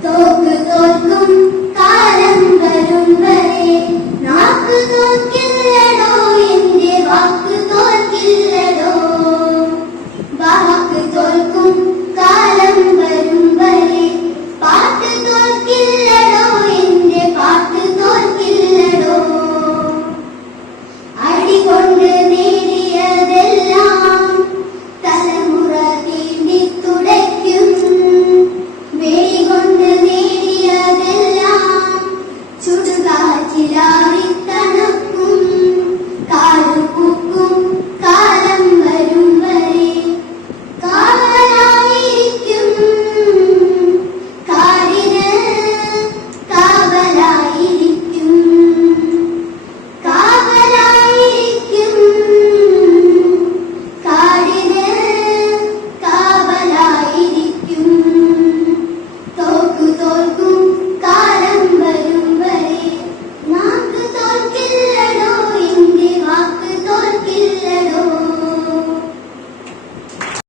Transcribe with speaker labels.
Speaker 1: Oh.